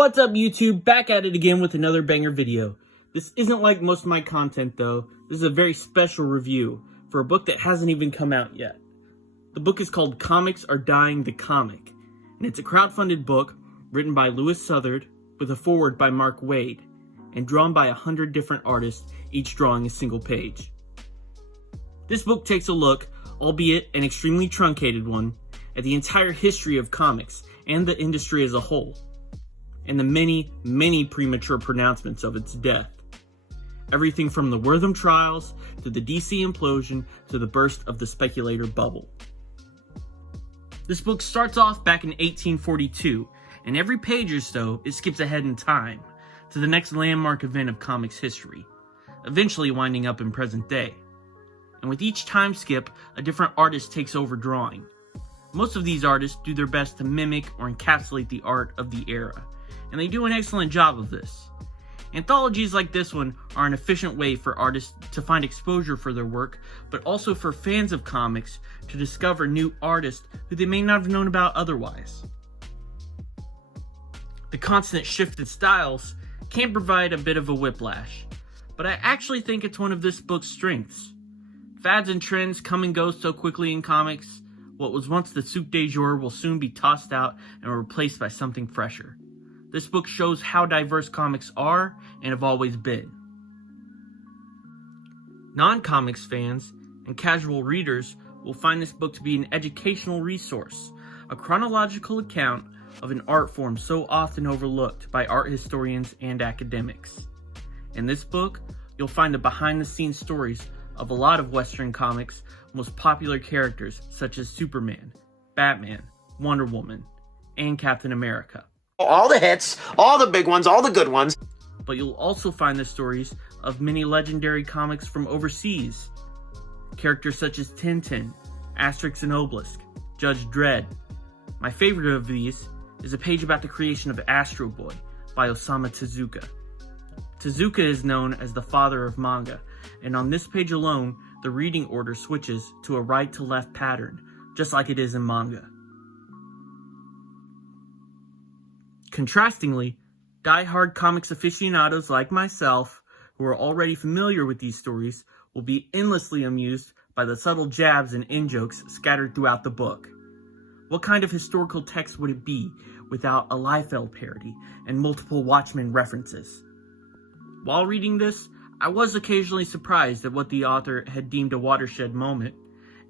What's up, YouTube? Back at it again with another banger video. This isn't like most of my content though. This is a very special review for a book that hasn't even come out yet. The book is called Comics Are Dying the Comic, and it's a crowdfunded book written by Lewis Southard with a foreword by Mark Waid and drawn by 100 different artists, each drawing a single page. This book takes a look, albeit an extremely truncated one, at the entire history of comics and the industry as a whole, and the many, many premature pronouncements of its death. Everything from the Wortham trials, to the DC implosion, to the burst of the speculator bubble. This book starts off back in 1842, and every page or so, it skips ahead in time, to the next landmark event of comics history, eventually winding up in present day. And with each time skip, a different artist takes over drawing. Most of these artists do their best to mimic or encapsulate the art of the era, and they do an excellent job of this. Anthologies like this one are an efficient way for artists to find exposure for their work, but also for fans of comics to discover new artists who they may not have known about otherwise. The constant shift in styles can provide a bit of a whiplash, but I actually think it's one of this book's strengths. Fads and trends come and go so quickly in comics. What was once the soup du jour will soon be tossed out and replaced by something fresher. This book shows how diverse comics are and have always been. Non-comics fans and casual readers will find this book to be an educational resource, a chronological account of an art form so often overlooked by art historians and academics. In this book, you'll find the behind-the-scenes stories of a lot of Western comics' most popular characters such as Superman, Batman, Wonder Woman, and Captain America. All the hits, all the big ones, all the good ones. But you'll also find the stories of many legendary comics from overseas. Characters such as Tintin, Asterix and Obelix, Judge Dredd. My favorite of these is a page about the creation of Astro Boy by Osamu Tezuka. Tezuka is known as the father of manga, and on this page alone, the reading order switches to a right-to-left pattern, just like it is in manga. Contrastingly, die-hard comics aficionados like myself, who are already familiar with these stories, will be endlessly amused by the subtle jabs and in-jokes scattered throughout the book. What kind of historical text would it be without a Liefeld parody and multiple Watchmen references? While reading this, I was occasionally surprised at what the author had deemed a watershed moment,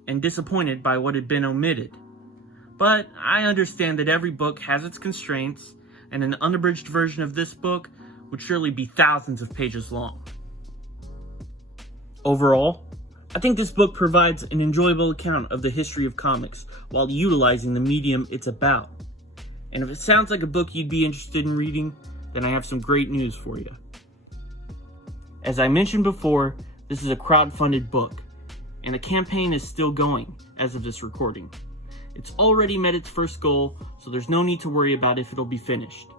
and disappointed by what had been omitted. But I understand that every book has its constraints, and an unabridged version of this book would surely be thousands of pages long. Overall, I think this book provides an enjoyable account of the history of comics while utilizing the medium it's about. And if it sounds like a book you'd be interested in reading, then I have some great news for you. As I mentioned before, this is a crowdfunded book, and the campaign is still going as of this recording. It's already met its first goal, so there's no need to worry about if it'll be finished.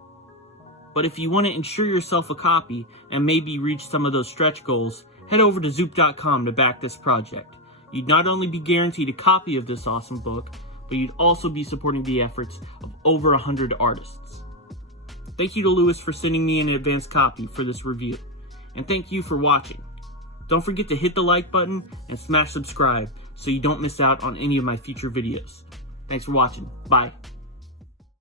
But if you want to ensure yourself a copy and maybe reach some of those stretch goals, head over to zoop.com to back this project. You'd not only be guaranteed a copy of this awesome book, but you'd also be supporting the efforts of over 100 artists. Thank you to Lewis for sending me an advance copy for this review, and thank you for watching. Don't forget to hit the like button and smash subscribe so you don't miss out on any of my future videos. Thanks for watching. Bye.